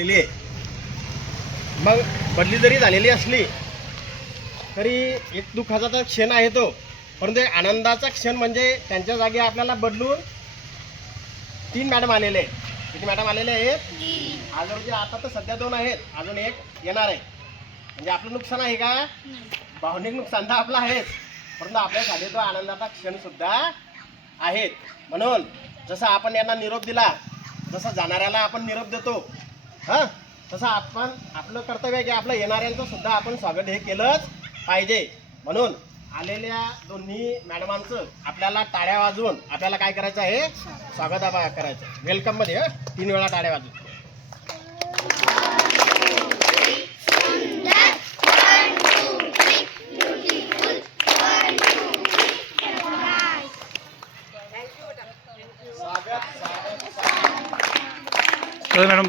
घेतलेली आहे. मग बदली जरी झालेली असली तरी एक दुःखाचा क्षण आहे तो, परंतु आनंदाचा क्षण म्हणजे त्यांच्या जागी आपल्याला बदलून 3 मॅडम आलेले आहेत. किती मॅडम आलेले आहेत? अजून आता तर सध्या 2 आहेत, अजून एक येणार आहे. म्हणजे आपलं नुकसान आहे का? भावनिक नुकसान तर आपलं आहेच, परंतु आपल्यासाठी तो आनंदाचा क्षण सुद्धा आहेत. म्हणून जसं आपण यांना निरोप दिला, जसं जाणाऱ्याला आपण निरोप देतो हां, तसं आपण आपलं कर्तव्य आहे की आपलं येणाऱ्यांचं सुद्धा आपण स्वागत हे केलंच पाहिजे. म्हणून आलेल्या दोन्ही मॅडमांचं आपल्याला टाळ्या वाजवून आपल्याला काय करायचं आहे? स्वागत करायचं. वेलकममध्ये 3 वेळा टाळ्या वाजवून. मॅडम